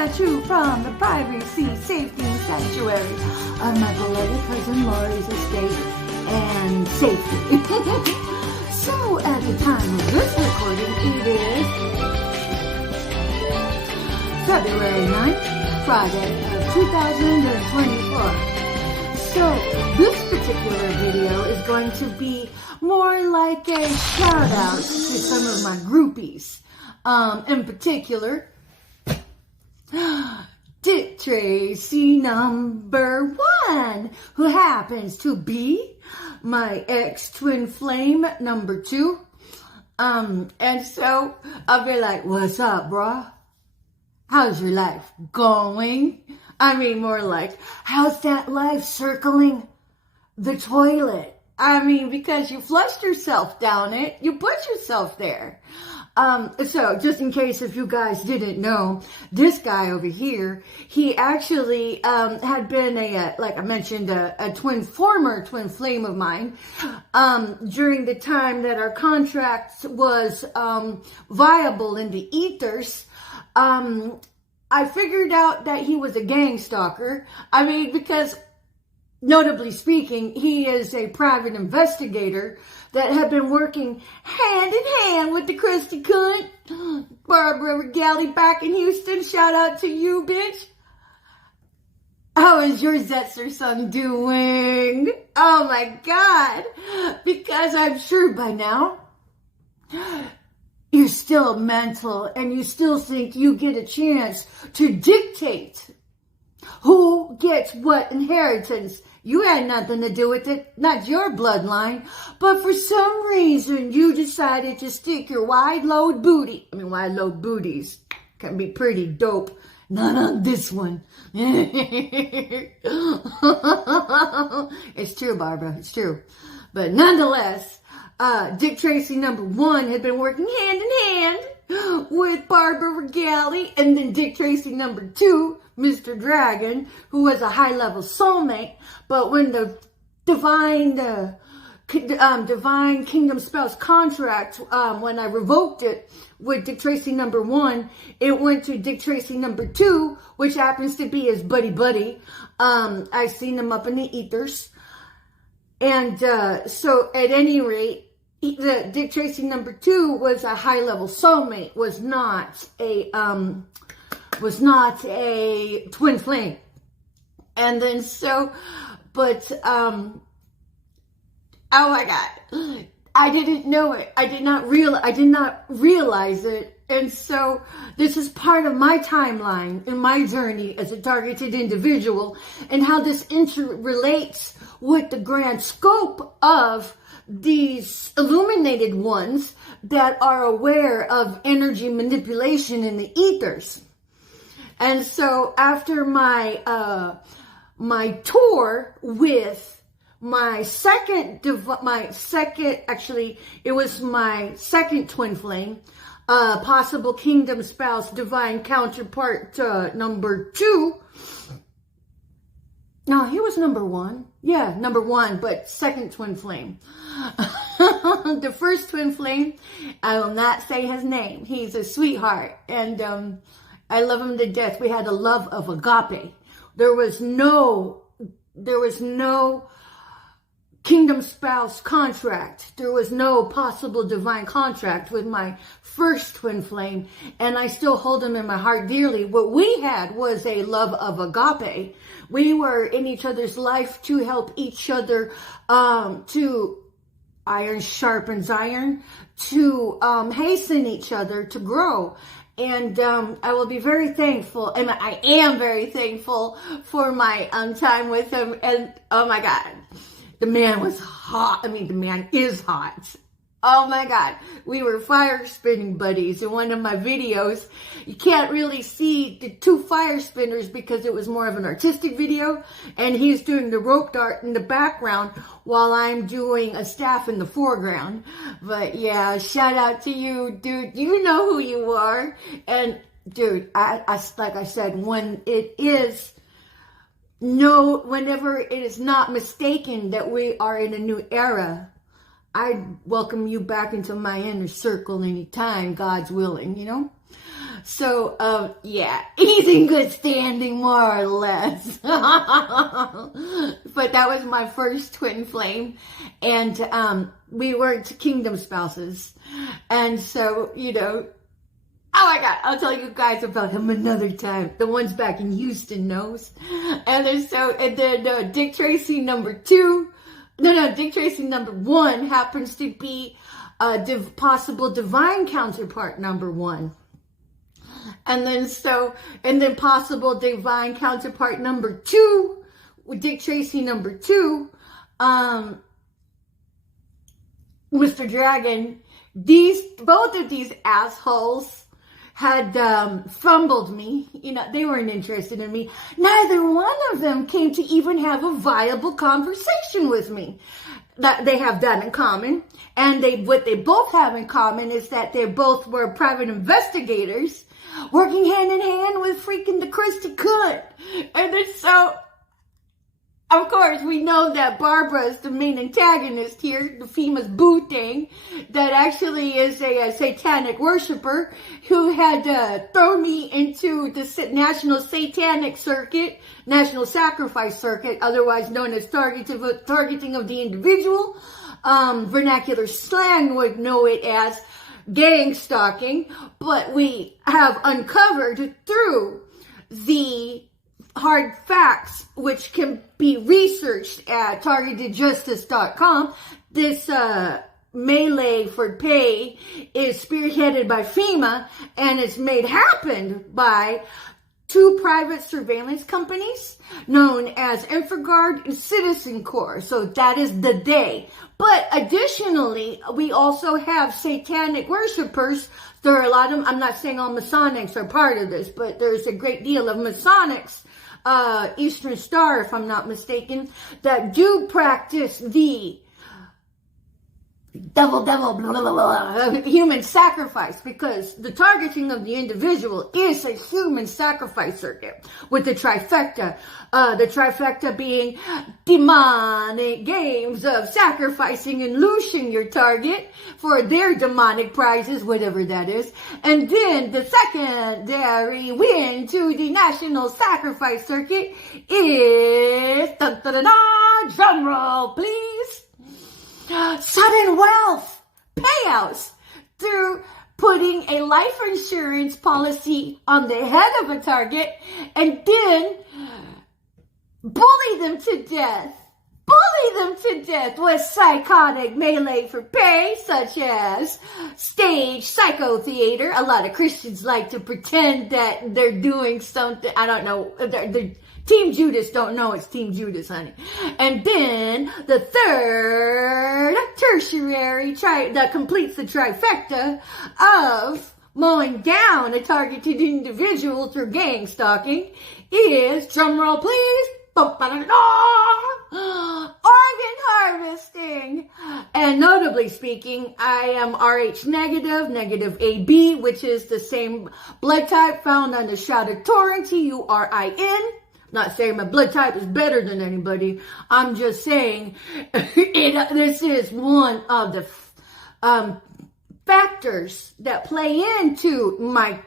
at you from the privacy, safety, and sanctuary of my beloved cousin Lori's estate and safety. So, at the time of this recording, it is February 9th, Friday of 2024. So, this particular video is going to be more like a shout out to some of my groupies. In particular, Dick Tracy number 1, who happens to be my ex-twin flame number 2. And so I'll be like, what's up, bruh? How's your life going? I mean, more like, how's that life circling the toilet? I mean, because you flushed yourself down it, you put yourself there. So just in case if you guys didn't know, this guy over here, he actually, had been like I mentioned, a former twin flame of mine, during the time that our contract was, viable in the ethers. I figured out that he was a gang stalker. I mean, because notably speaking, he is a private investigator that had been working hand in hand with the Christy cunt, Barbara Regali back in Houston. Shout out to you, bitch. How is your Zetzer son doing? Oh my God. Because I'm sure by now, you're still mental and you still think you get a chance to dictate who gets what inheritance. You had nothing to do with it, not your bloodline, but for some reason you decided to stick your wide load booties can be pretty dope. Not on this one. It's true, Barbara, it's true. But nonetheless, Dick Tracy number 1 had been working hand in hand with Barbara Regali, and then Dick Tracy number 2, Mr. Dragon, who was a high-level soulmate. But when the divine kingdom spouse contract, when I revoked it with Dick Tracy number 1, it went to Dick Tracy number 2, which happens to be his buddy. I've seen him up in the ethers. And so at any rate, the Dick Tracy number 2 was a high-level soulmate, was not a twin flame. And then so, but, oh my God, I didn't know it. I did not realize it. And so this is part of my timeline in my journey as a targeted individual, and how this interrelates with the grand scope of these illuminated ones that are aware of energy manipulation in the ethers. And so after my my tour with my second twin flame, possible kingdom spouse, divine counterpart, number 2. No, he was number 1. Yeah, number 1, but second twin flame. The first twin flame, I will not say his name. He's a sweetheart, and I love him to death. We had a love of agape. There was no kingdom spouse contract. There was no possible divine contract with my first twin flame, and I still hold him in my heart dearly. What we had was a love of agape. We were in each other's life to help each other, to iron sharpens iron, to hasten each other to grow. And I will be very thankful, and I am very thankful for my time with him. And oh my God, the man was hot. I mean, the man is hot. Oh my God, we were fire spinning buddies in one of my videos. You can't really see the 2 fire spinners because it was more of an artistic video, and he's doing the rope dart in the background while I'm doing a staff in the foreground. But yeah, shout out to you, dude. You know who you are. And dude, I like I said, whenever it is not mistaken that we are in a new era, I welcome you back into my inner circle anytime, God's willing, you know? So, yeah, he's in good standing, more or less. But that was my first twin flame. And, we weren't kingdom spouses. And so, oh my God, I'll tell you guys about him another time. The ones back in Houston knows. And then Dick Tracy number 2. Dick Tracy number 1 happens to be possible divine counterpart number 1. And then possible divine counterpart number 2, Dick Tracy number 2, Mr. Dragon, both of these assholes had fumbled me. They weren't interested in me. Neither one of them came to even have a viable conversation with me. That they have that in common. And what they both have in common is that they both were private investigators working hand in hand with freaking the Christy Cunt. And then so, of course, we know that Barbara is the main antagonist here, the famous boo thing, that actually is a satanic worshiper who had thrown me into the National Satanic Circuit, National Sacrifice Circuit, otherwise known as targeting of the individual. Vernacular slang would know it as gang stalking, but we have uncovered through the hard facts, which can be researched at targetedjustice.com. This melee for pay is spearheaded by FEMA, and it's made happen by 2 private surveillance companies known as InfraGard and Citizen Corps. So that is the day. But additionally, we also have satanic worshipers. There are a lot of them. I'm not saying all Masonics are part of this, but there's a great deal of Masonics, Eastern Star, if I'm not mistaken, that do practice the devil, blah, blah, blah, blah, human sacrifice, because the targeting of the individual is a human sacrifice circuit with the trifecta being demonic games of sacrificing and looshing your target for their demonic prizes, whatever that is. And then the secondary win to the national sacrifice circuit is, drum roll please, sudden wealth payouts through putting a life insurance policy on the head of a target and then bully them to death with psychotic melee for pay, such as stage psychotheater. A lot of Christians like to pretend that they're doing something. I don't know. They're Team Judas don't know it's Team Judas, honey. And then the third tertiary that completes the trifecta of mowing down a targeted individual through gang stalking is, drumroll please, organ harvesting. And notably speaking, I am Rh negative AB, which is the same blood type found on the shrouded Taurin, Turin. Not saying my blood type is better than anybody. I'm just saying this is one of the factors that play into my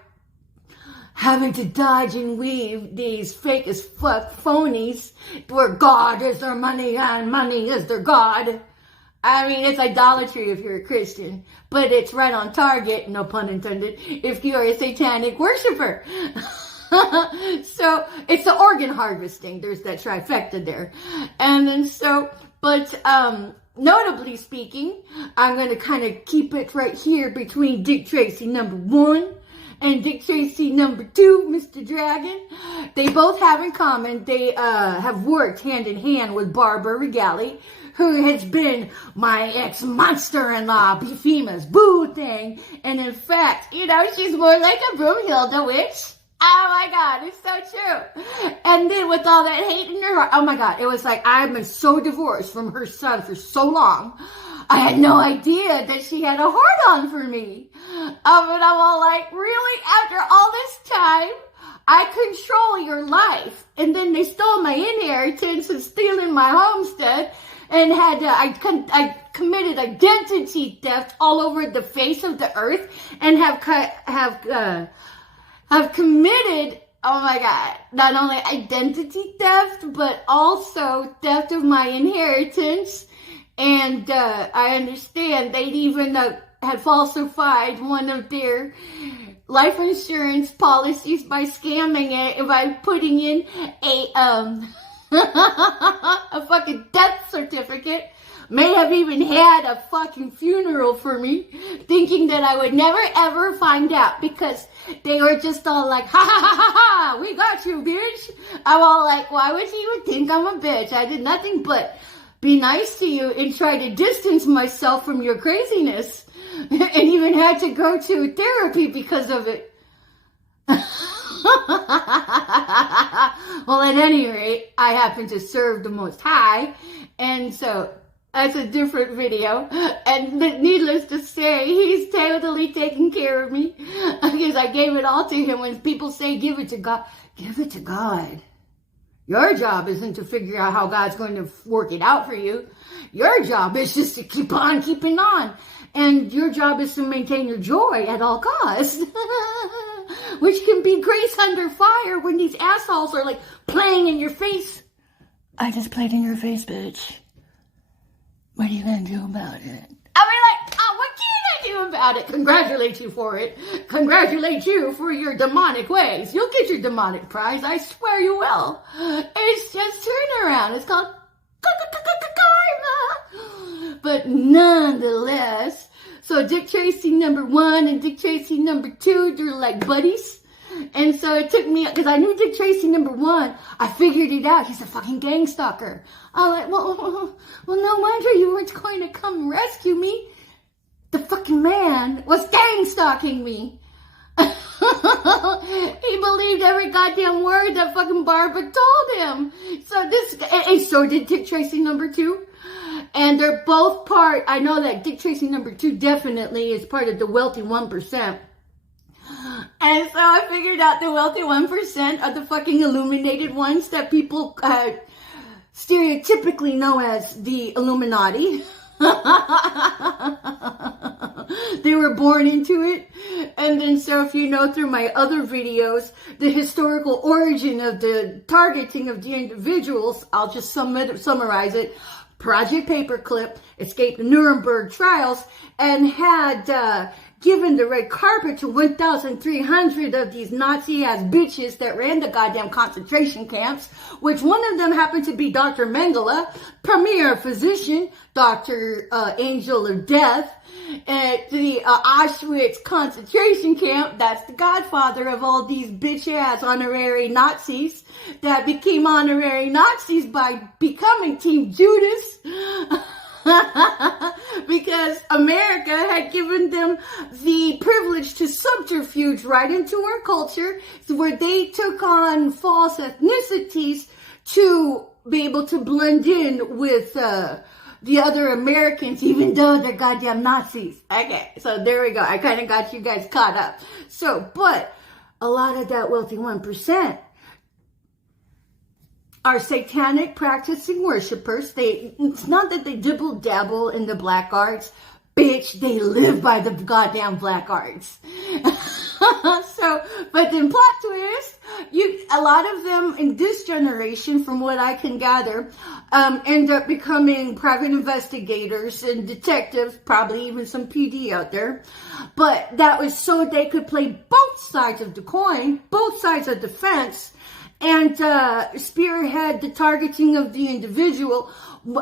having to dodge and weave these fake as fuck phonies where God is their money and money is their God. I mean, it's idolatry if you're a Christian, but it's right on target, no pun intended, if you're a satanic worshiper. So it's the organ harvesting. There's that trifecta there. And then notably speaking, I'm going to kind of keep it right here between Dick Tracy number 1 and Dick Tracy number 2, Mr. Dragon. They both have in common, they have worked hand in hand with Barbara Regali, who has been my ex-monster-in-law, FEMA's boo thing. And in fact, she's more like a Broomhilda witch. Oh my God, it's so true. And then with all that hate in her heart, oh my God, it was like I've been so divorced from her son for so long. I had no idea that she had a heart-on for me. And I'm all like, really? After all this time, I control your life. And then they stole my inheritance and stealing my homestead. And I committed identity theft all over the face of the earth and have committed, oh my God, not only identity theft, but also theft of my inheritance. And I understand they'd even had falsified one of their life insurance policies by scamming it and by putting in a a fucking death certificate. May have even had a fucking funeral for me, thinking that I would never ever find out, because they were just all like, ha ha ha ha ha, we got you, bitch. I'm all like, why would you even think I'm a bitch? I did nothing but be nice to you and try to distance myself from your craziness, and even had to go to therapy because of it. Well, at any rate, I happen to serve the Most High, and so that's a different video. And needless to say, he's totally taking care of me, because I gave it all to him. When people say give it to God, give it to God. Your job isn't to figure out how God's going to work it out for you. Your job is just to keep on keeping on. And your job is to maintain your joy at all costs. Which can be grace under fire when these assholes are like playing in your face. I just played in your face, bitch. What are you gonna do about it? I'll be like, oh, what can I do about it? Congratulate you for it. Congratulate you for your demonic ways. You'll get your demonic prize. I swear you will. It's just turnaround. It's called karma. But nonetheless, so Dick Tracy number 1 and Dick Tracy number 2, they're like buddies. And so it took me, because I knew Dick Tracy number 1, I figured it out. He's a fucking gang stalker. I'm like, well, no wonder you weren't going to come rescue me. The fucking man was gang stalking me. He believed every goddamn word that fucking Barbara told him. So and so did Dick Tracy number 2. And they're both part, I know that Dick Tracy number 2 definitely is part of the wealthy 1%. And so I figured out the wealthy 1% are the fucking illuminated ones that people stereotypically know as the Illuminati. They were born into it. And then so if you know through my other videos, the historical origin of the targeting of the individuals, I'll just summarize it. Project Paperclip escaped the Nuremberg trials and had given the red carpet to 1,300 of these Nazi-ass bitches that ran the goddamn concentration camps, which one of them happened to be Dr. Mengele, premier physician, Dr. Angel of Death, at the Auschwitz concentration camp. That's the godfather of all these bitch-ass honorary Nazis that became honorary Nazis by becoming Team Judas. Because America had given them the privilege to subterfuge right into our culture, where they took on false ethnicities to be able to blend in with the other Americans, even though they're goddamn Nazis. Okay, so there we go. I kind of got you guys caught up. So, but a lot of that wealthy 1% are satanic practicing worshipers. It's not that they dibble dabble in the black arts. Bitch, they live by the goddamn black arts. But then plot twist, a lot of them in this generation, from what I can gather, end up becoming private investigators and detectives, probably even some PD out there. But that was so they could play both sides of the coin, both sides of the fence, and spearhead the targeting of the individual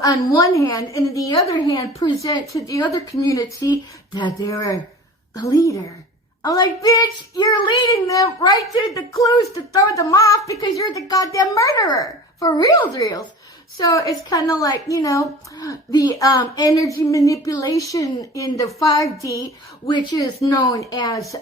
on one hand, and on the other hand, present to the other community that they're the leader. I'm like, bitch, you're leading them right to the clues to throw them off because you're the goddamn murderer. For reals. So it's kind of like, the energy manipulation in the 5D, which is known as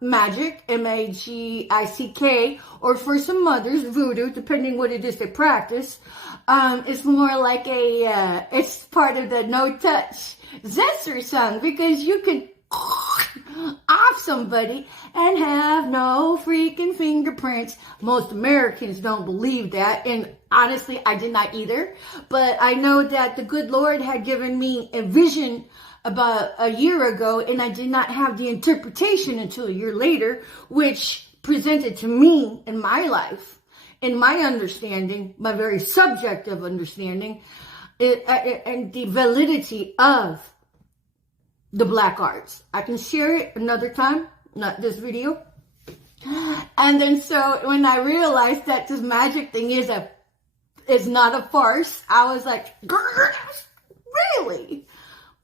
magic, M-A-G-I-C-K, or for some others, voodoo, depending what it is they practice. It's more like it's part of the no-touch Zester song, because you could off somebody and have no freaking fingerprints. Most Americans don't believe that, and honestly, I did not either. But I know that the good Lord had given me a vision about a year ago, and I did not have the interpretation until a year later, which presented to me in my life, in my understanding, my very subjective understanding, and the validity of the black arts. I can share it another time, not this video. And then so when I realized that this magic thing is not a farce, I was like, really?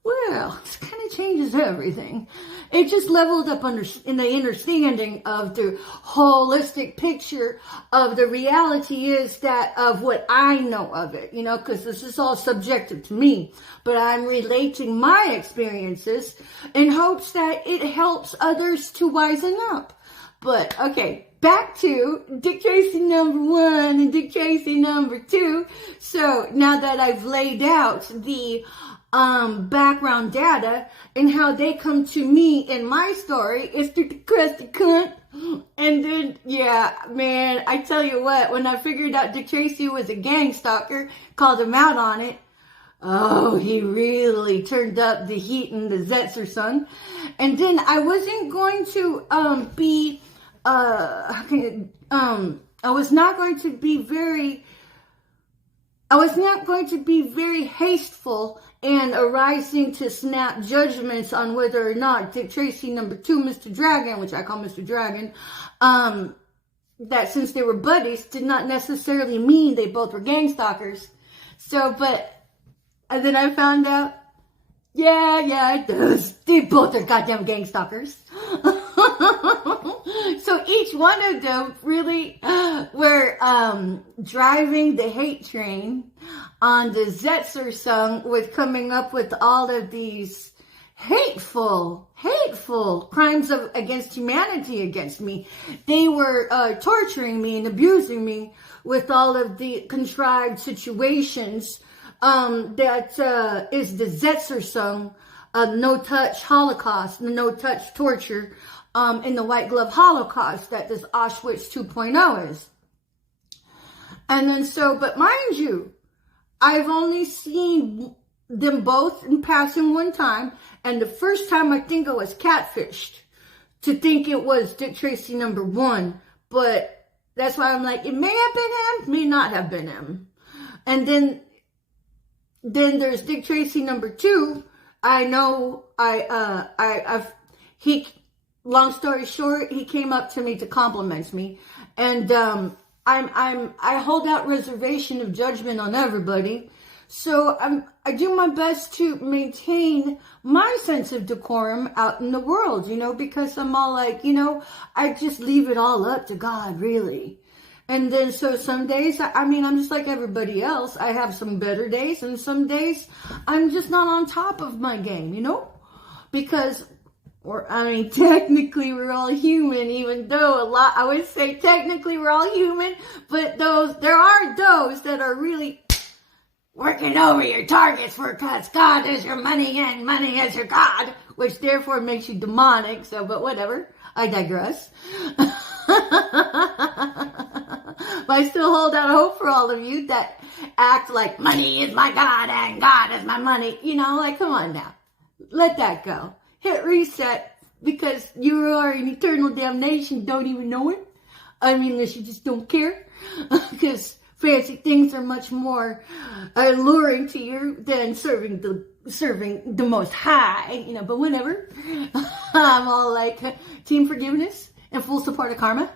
Well, this kind of changes everything. It just leveled up in the understanding of the holistic picture of the reality is that of what I know of it, you know, because this is all subjective to me. But I'm relating my experiences in hopes that it helps others to wisen up. But, okay, back to Dick Tracy number 1 and Dick Tracy number 2. So, now that I've laid out the background data and how they come to me in my story, it's the crusty cunt. And then, yeah, man, I tell you what, when I figured out Dick Tracy was a gang stalker, called him out on it, oh, he really turned up the heat in the Zetzer son. And then I wasn't going to I was not going to be very hasteful and arising to snap judgments on whether or not Dick Tracy number 2, Mr. Dragon, which I call Mr. Dragon, that since they were buddies did not necessarily mean they both were gang stalkers. So, and then I found out, yeah, it does. They both are goddamn gang stalkers. So each one of them really were driving the hate train on the Zetzer song with coming up with all of these hateful crimes against humanity against me. They were torturing me and abusing me with all of the contrived situations that is the Zetzer song, no-touch Holocaust, no-touch torture, in the White Glove Holocaust that this Auschwitz 2.0 is. And then so, but mind you, I've only seen them both in passing one time, and the first time I think I was catfished to think it was Dick Tracy number 1, but that's why I'm like, it may have been him, may not have been him. And then there's Dick Tracy number 2. I know long story short, he came up to me to compliment me, and I hold out reservation of judgment on everybody. So I do my best to maintain my sense of decorum out in the world, you know, because I'm all like, you know, I just leave it all up to God, really. And then so some days, I'm just like everybody else. I have some better days, and some days I'm just not on top of my game, you know, because technically we're all human, even though I would say technically we're all human, but there are those that are really working over your targets because God is your money and money is your God, which therefore makes you demonic. So, but whatever, I digress. But I still hold out hope for all of you that act like money is my God and God is my money. You know, like, come on now. Let that go. Hit reset, because you are in eternal damnation, don't even know it. Unless you just don't care. Because fancy things are much more alluring to you than serving the Most High, you know, but whatever. I'm all like team forgiveness and full support of karma.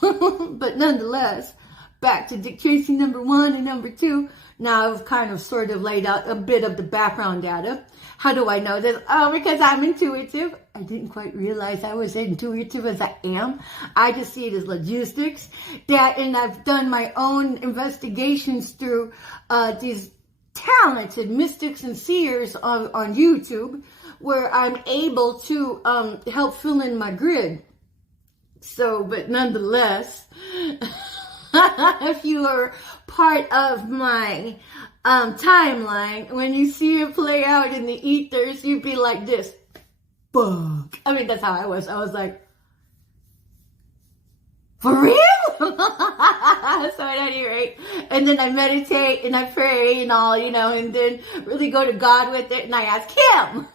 But nonetheless, back to Dick Tracy number 1 and number 2. Now I've kind of sort of laid out a bit of the background data. How do I know this? Oh, because I'm intuitive. I didn't quite realize I was intuitive as I am. I just see it as logistics. And I've done my own investigations through these talented mystics and seers on YouTube, where I'm able to help fill in my grid. So, but nonetheless, if you are part of my timeline, when you see it play out in the ethers, you'd be like this. Fuck. That's how I was. I was like, for real? So at any rate, and then I meditate and I pray and all, you know, and then really go to God with it and I ask Him.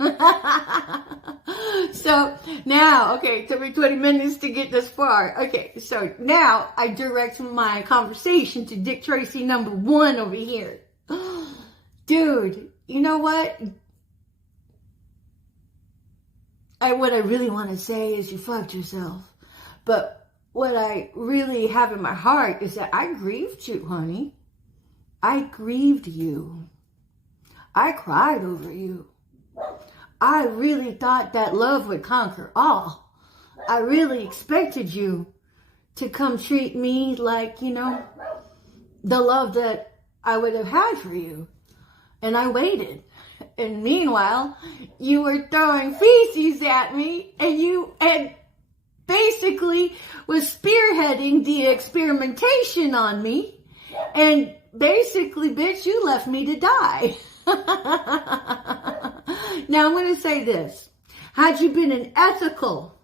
So now, okay, it took me 20 minutes to get this far. Okay, so now I direct my conversation to Dick Tracy number 1 over here. Dude, you know what? What I really want to say is you fucked yourself. But what I really have in my heart is that I grieved you, honey. I grieved you. I cried over you. I really thought that love would conquer all. I really expected you to come treat me like, you know, the love that I would have had for you. And I waited. And meanwhile, you were throwing feces at me and you had basically was spearheading the experimentation on me. And basically, bitch, you left me to die. Now, I'm going to say this. Had you been an ethical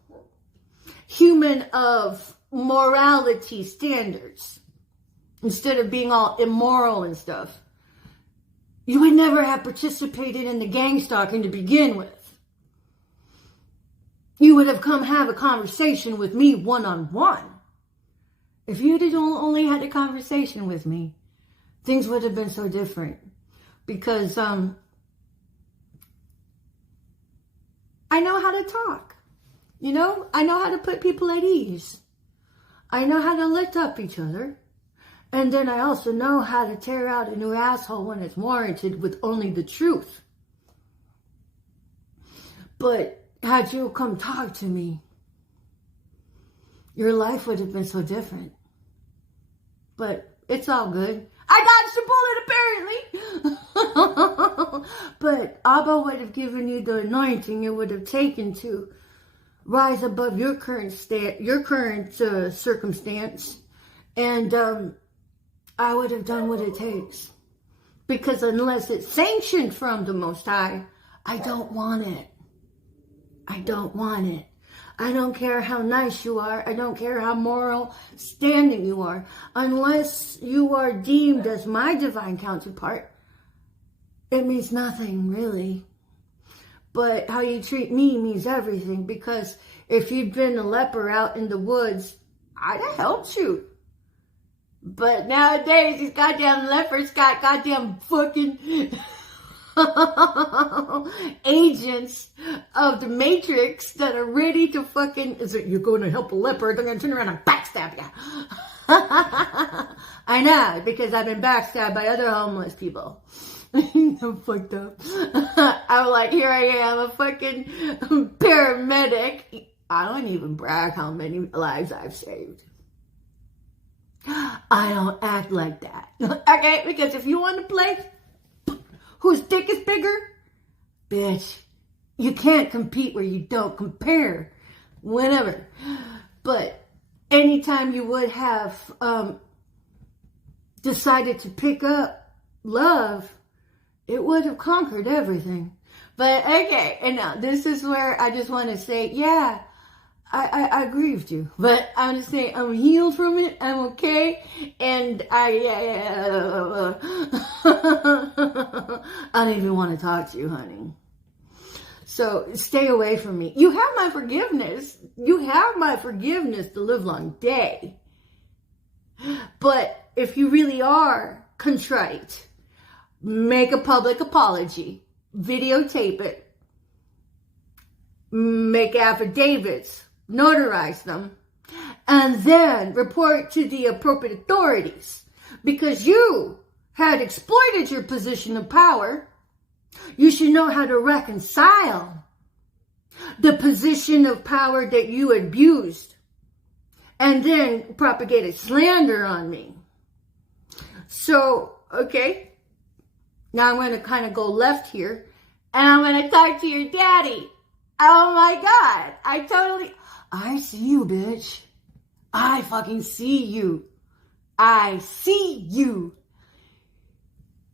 human of morality standards, instead of being all immoral and stuff, you would never have participated in the gang stalking to begin with. You would have come have a conversation with me one-on-one. If you had only had a conversation with me, things would have been so different. Because I know how to talk. You know, I know how to put people at ease. I know how to lift up each other. And then I also know how to tear out a new asshole when it's warranted with only the truth. But had you come talk to me, your life would have been so different. But it's all good. I dodged a bullet, apparently. But Abba would have given you the anointing it would have taken to rise above your current circumstance. And I would have done what it takes. Because unless it's sanctioned from the Most High, I don't want it. I don't want it. I don't care how nice you are. I don't care how moral standing you are. Unless you are deemed as my divine counterpart, it means nothing, really. But how you treat me means everything. Because if you'd been a leper out in the woods, I'd have helped you. But nowadays, these goddamn lepers got goddamn fucking agents of the Matrix that are ready to fucking, is it you're going to help a leper, they're going to turn around and backstab you. I know, because I've been backstabbed by other homeless people. I'm fucked up. I'm like, here I am, a fucking paramedic. I don't even brag how many lives I've saved. I don't act like that. Okay? Because if you want to play whose dick is bigger, bitch, you can't compete where you don't compare. Whenever. But anytime you would have decided to pick up love, it would have conquered everything. But okay, and now this is where I just want to say, yeah, I grieved you, but I'm just saying I'm healed from it. I'm okay, and I don't even want to talk to you, honey. So stay away from me. You have my forgiveness. You have my forgiveness the livelong day. But if you really are contrite, make a public apology, videotape it, make affidavits, notarize them, and then report to the appropriate authorities. Because you had exploited your position of power, you should know how to reconcile the position of power that you abused and then propagated slander on me. So, okay, now I'm going to kind of go left here and I'm going to talk to your daddy. Oh my God, I see you, bitch. I fucking see you. I see you.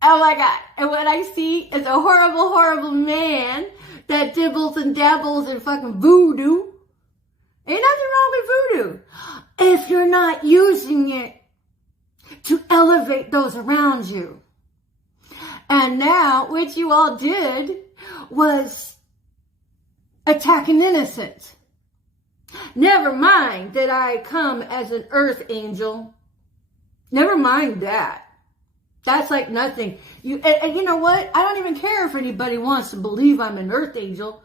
Oh my God. And what I see is a horrible, horrible man that dibbles and dabbles in fucking voodoo. Ain't nothing wrong with voodoo. If you're not using it to elevate those around you. And now, what you all did was attack an innocent. Never mind that I come as an earth angel. Never mind that. That's like nothing. And you know what? I don't even care if anybody wants to believe I'm an earth angel.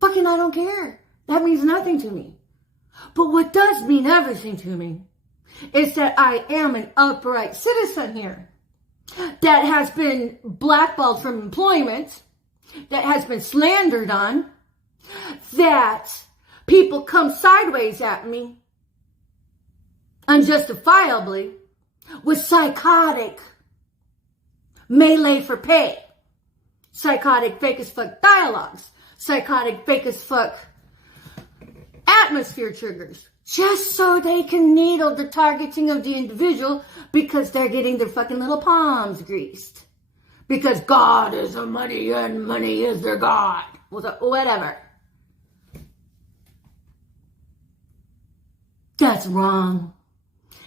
Fucking I don't care. That means nothing to me. But what does mean everything to me is that I am an upright citizen here that has been blackballed from employment, that has been slandered on, that people come sideways at me unjustifiably with psychotic melee for pay, psychotic fake as fuck dialogues, psychotic fake as fuck atmosphere triggers, just so they can needle the targeting of the individual because they're getting their fucking little palms greased. Because God is the money and money is their God. Whatever. That's wrong.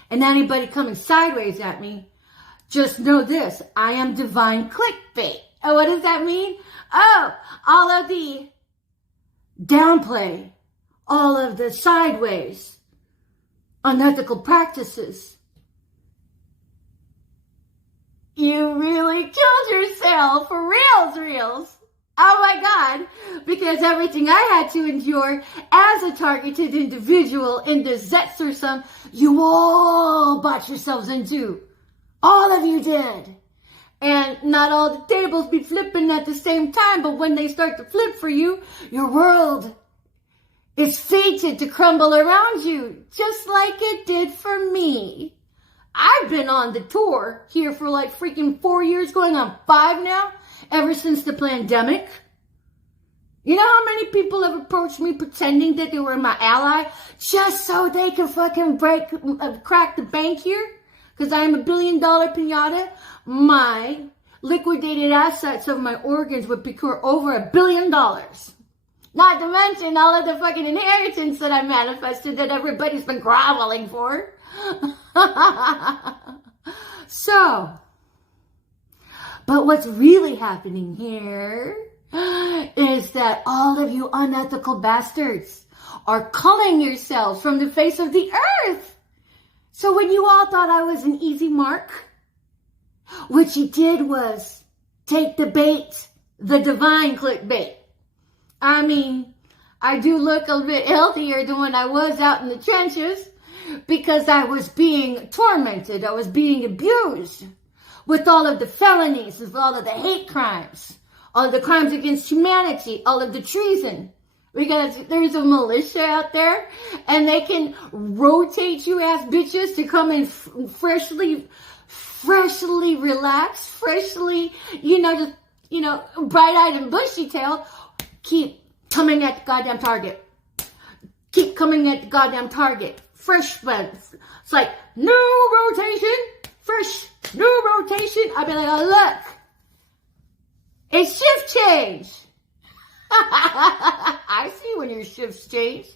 And anybody coming sideways at me, just know this. I am divine clickbait. And what does that mean? Oh, all of the downplay, all of the sideways, unethical practices. You really killed yourself for reals. Oh my God, because everything I had to endure as a targeted individual in the Zetzersum, you all bought yourselves into. All of you did. And not all the tables be flipping at the same time, but when they start to flip for you, your world is fated to crumble around you, just like it did for me. I've been on the tour here for like freaking 4 years, going on 5 now, ever since the pandemic. You know how many people have approached me pretending that they were my ally just so they can fucking crack the bank here? Because I am $1 billion pinata. My liquidated assets of my organs would procure over $1 billion. Not to mention all of the fucking inheritance that I manifested that everybody's been groveling for. So, but what's really happening here is that all of you unethical bastards are culling yourselves from the face of the earth. So when you all thought I was an easy mark, what you did was take the bait, the divine clickbait. I mean, I do look a bit healthier than when I was out in the trenches because I was being tormented. I was being abused with all of the felonies, with all of the hate crimes, all of the crimes against humanity, all of the treason. Because there's a militia out there and they can rotate you ass bitches to come in freshly relaxed, freshly, bright-eyed and bushy-tailed. Keep coming at the goddamn target. Keep coming at the goddamn target. Fresh ones. It's like, new rotation, fresh, new rotation. I'd be like, oh, look. It's shift change. I see when your shifts change.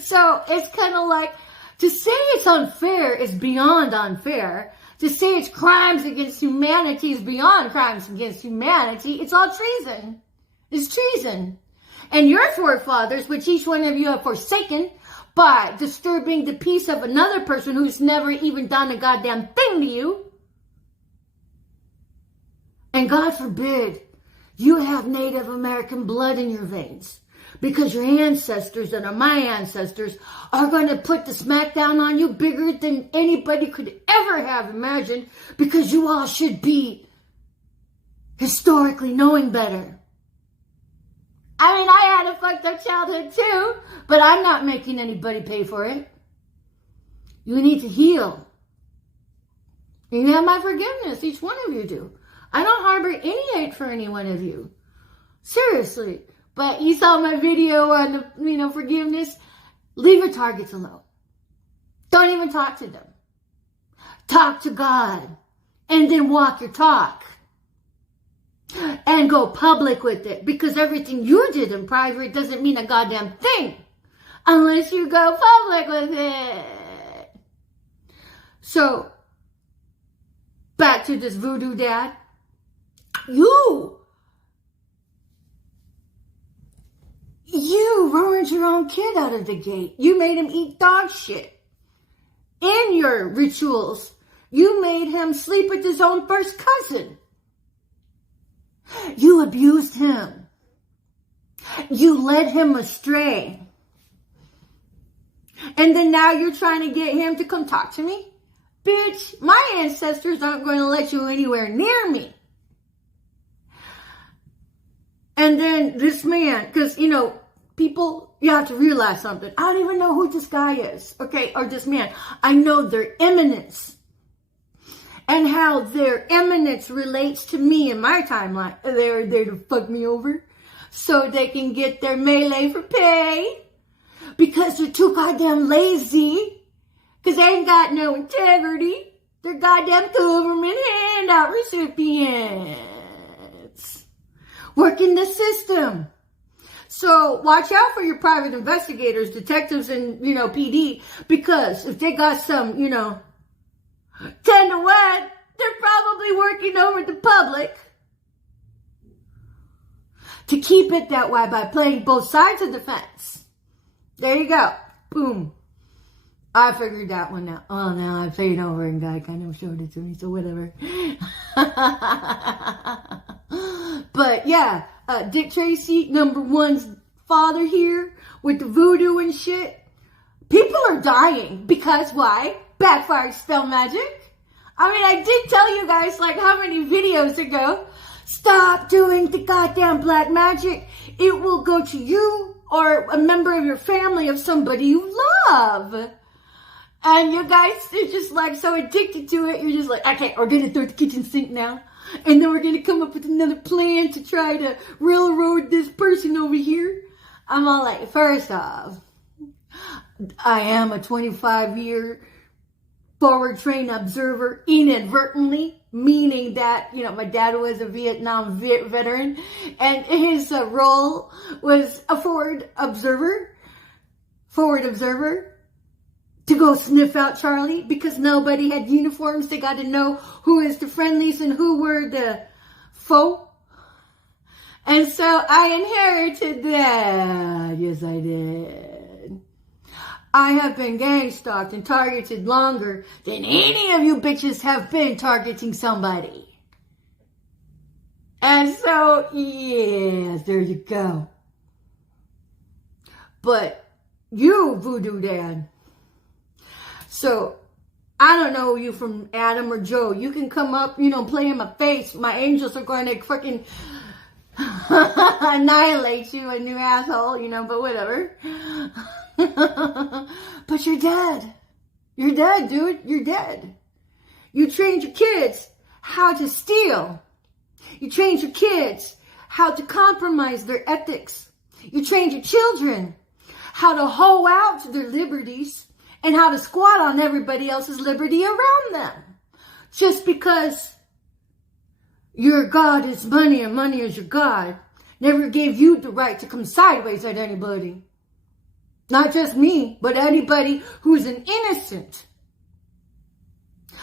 So it's kind of like, to say it's unfair is beyond unfair. To say it's crimes against humanity is beyond crimes against humanity. It's all treason. It's treason. And your forefathers, which each one of you have forsaken by disturbing the peace of another person who's never even done a goddamn thing to you. And God forbid you have Native American blood in your veins, because your ancestors that are my ancestors are going to put the smackdown on you bigger than anybody could ever have imagined, because you all should be historically knowing better. I mean, I had a fucked up childhood too, but I'm not making anybody pay for it. You need to heal. And you have my forgiveness, each one of you do. I don't harbor any hate for any one of you. Seriously. But you saw my video on the, forgiveness. Leave your targets alone. Don't even talk to them. Talk to God. And then walk your talk. And go public with it. Because everything you did in private doesn't mean a goddamn thing. Unless you go public with it. So, to this VooDoo Dad. You ruined your own kid out of the gate. You made him eat dog shit. In your rituals, you made him sleep with his own first cousin. You abused him. You led him astray. And then now you're trying to get him to come talk to me? Bitch, my ancestors aren't going to let you anywhere near me. And then this man, because, you know, people, you have to realize something. I don't even know who this guy is, okay, or this man. I know their eminence. And how their eminence relates to me in my timeline. They're there to fuck me over so they can get their melee for pay. Because they're too goddamn lazy. Because they ain't got no integrity. They're goddamn government handout recipients. Working the system. So watch out for your private investigators, detectives, and, you know, PD. Because if they got some, you know, 10 to 1, they're probably working over the public. To keep it that way by playing both sides of the fence. There you go. Boom. I figured that one out. Oh, now I played over and God kind of showed it to me, so whatever. But yeah, Dick Tracy, #1's father here with the voodoo and shit. People are dying because why? Backfired spell magic. I mean, I did tell you guys like how many videos ago. Stop doing the goddamn black magic. It will go to you or a member of your family of somebody you love. And you guys are just like so addicted to it. You're just like, okay, we're going to throw the kitchen sink now. And then we're going to come up with another plan to try to railroad this person over here. I'm all like, first off, I am a 25-year forward trained observer inadvertently, meaning that, you know, my dad was a Vietnam veteran and his role was a forward observer to go sniff out Charlie because nobody had uniforms. They got to know who is the friendlies and who were the foe. And so I inherited that. Yes, I did. I have been gang stalked and targeted longer than any of you bitches have been targeting somebody. And so, yes, there you go. But you, VooDoo Dad. So, I don't know you from Adam or Joe. You can come up, you know, play in my face. My angels are going to fucking annihilate you, a new asshole, you know, but whatever. But you're dead. You're dead, dude. You're dead. You trained your kids how to steal. You trained your kids how to compromise their ethics. You trained your children how to hoe out their liberties and how to squat on everybody else's liberty around them. Just because your God is money and money is your God never gave you the right to come sideways at anybody. Not just me, but anybody who's an innocent.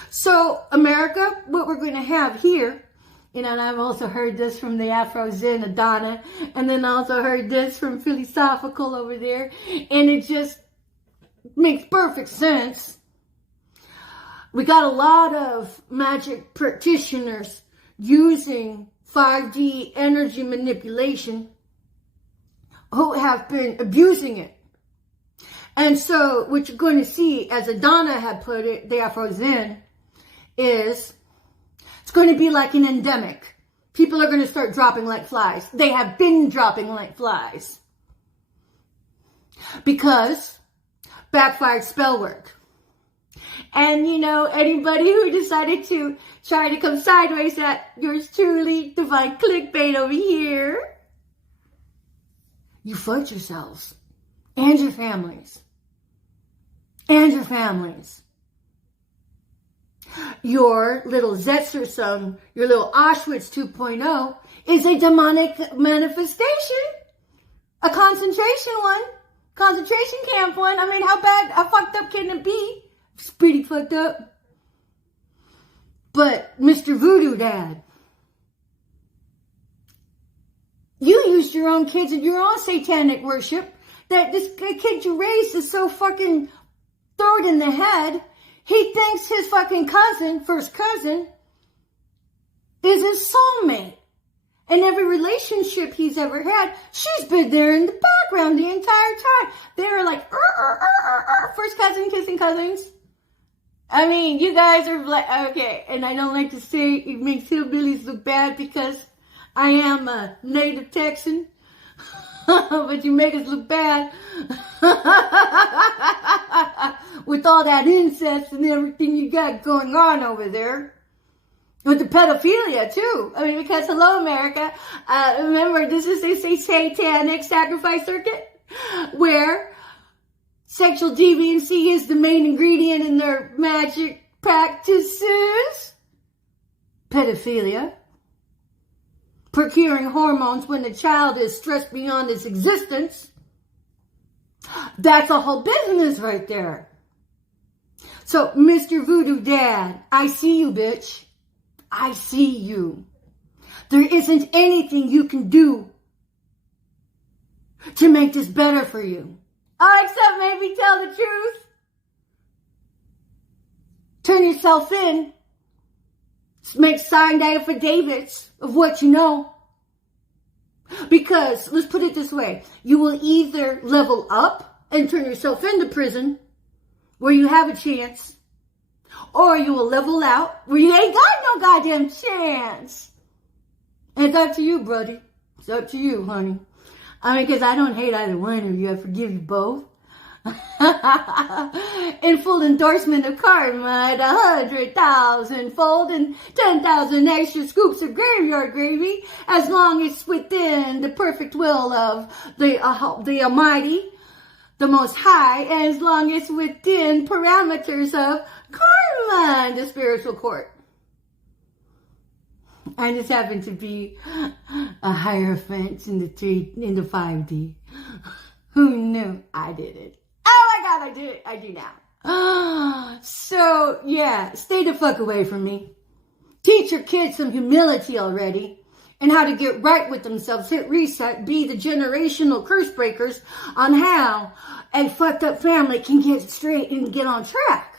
So, America, what we're going to have here, you know, and I've also heard this from the Afro Zen Adana, and then also heard this from Philosophical over there, and it just makes perfect sense. We got a lot of magic practitioners using 5D energy manipulation who have been abusing it. And so what you're going to see, as Adana had put it, the Afro Zen, is it's going to be like an endemic. People are going to start dropping like flies. They have been dropping like flies. Because backfired spell work. And, you know, anybody who decided to try to come sideways at yours truly, divine clickbait over here, you fucked yourselves. And your families. And your families. Your little Zetzer son, your little Auschwitz 2.0 is a demonic manifestation. A concentration one. Concentration camp one. I mean, how fucked up can it be? It's pretty fucked up. But Mr. VooDoo Dad, you used your own kids in your own satanic worship. That this kid you raised is so fucking throwed in the head. He thinks his fucking cousin, first cousin, is his soulmate. And every relationship he's ever had, she's been there in the background the entire time. They're like, first cousin kissing cousins. I mean, you guys are like, okay, and I don't like to say it makes hillbillies look bad because I am a native Texan, but you make us look bad with all that incest and everything you got going on over there. With the pedophilia, too. I mean, because, hello, America. Remember, this is a satanic sacrifice circuit where sexual deviancy is the main ingredient in their magic practices. Pedophilia. Procuring hormones when the child is stressed beyond its existence. That's a whole business right there. So, Mr. VooDoo Dad, I see you, bitch. I see you. There isn't anything you can do to make this better for you. Oh, except maybe tell the truth. Turn yourself in. Make signed affidavits of what you know. Because, let's put it this way. You will either level up and turn yourself into prison, where you have a chance, or you will level out where you ain't got no goddamn chance. And it's up to you, buddy. It's up to you, honey. I mean, because I don't hate either one of you. I forgive you both. In full endorsement of karma at 100,000-fold and 10,000 extra scoops of graveyard gravy, as long as it's within the perfect will of the Almighty, the Most High, as long as within parameters of karma and the spiritual court. I just happen to be a hierophant in the 5D. Who knew? I did it. Oh my God, I did it. I do now. So, yeah, stay the fuck away from me. Teach your kids some humility already and how to get right with themselves. Hit reset. Be the generational curse breakers on how a fucked up family can get straight and get on track.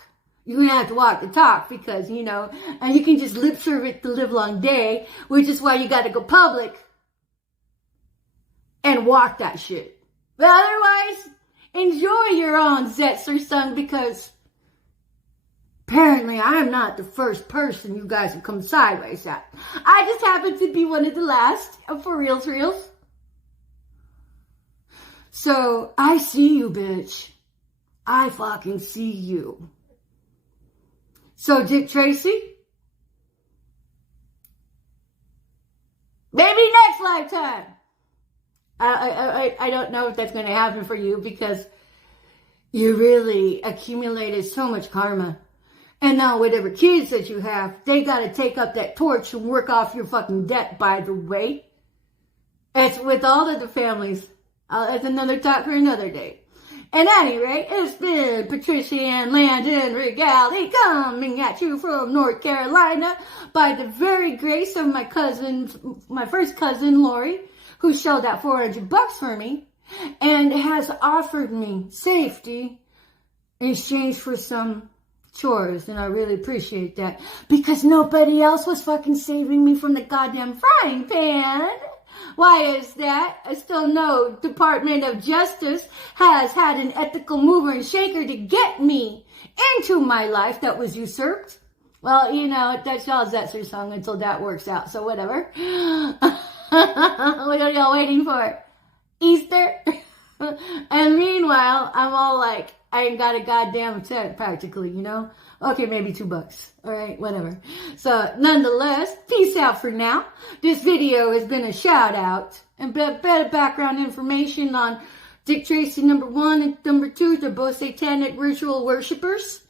You're going to have to walk the talk because, you know, and you can just lip serve it the live long day, which is why you got to go public and walk that shit. But otherwise, enjoy your own Zetzer son, because apparently I am not the first person you guys have come sideways at. I just happen to be one of the last, for reals. So, I see you, bitch. I fucking see you. So, Dick Tracy, maybe next lifetime. I don't know if that's going to happen for you because you really accumulated so much karma. And now whatever kids that you have, they got to take up that torch and work off your fucking debt, by the way. It's with all of the families. That's another talk for another day. At any rate, it's been Patricia Ann Landon Regali coming at you from North Carolina by the very grace of my first cousin, Lori, who shelled out $400 for me and has offered me safety in exchange for some chores. And I really appreciate that because nobody else was fucking saving me from the goddamn frying pan. Why is that? I still know Department of Justice has had an ethical mover and shaker to get me into my life that was usurped. Well, you know, that's y'all's Zetzer song until that works out, so whatever. What are y'all waiting for? Easter? And meanwhile, I'm all like, I ain't got a goddamn cent practically, you know? Okay, maybe $2. All right, whatever. So, nonetheless, peace out for now. This video has been a shout out and better background information on Dick Tracy #1 and #2. They're both satanic ritual worshipers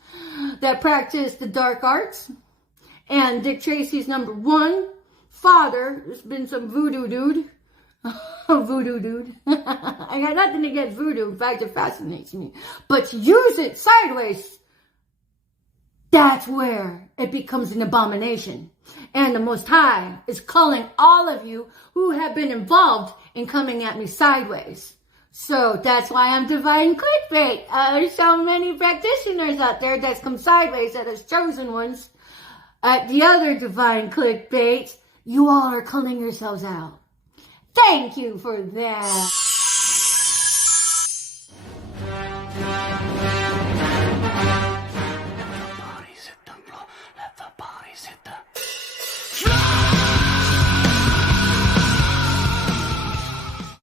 that practice the dark arts. And Dick Tracy's #1 father has been some voodoo dude. VooDoo Dude. I got nothing against voodoo. In fact, it fascinates me. But to use it sideways, that's where it becomes an abomination. And the Most High is calling all of you who have been involved in coming at me sideways. So that's why I'm divine clickbait. There's so many practitioners out there that's come sideways that as chosen ones. At the other divine clickbait, you all are calling yourselves out. Thank you for that.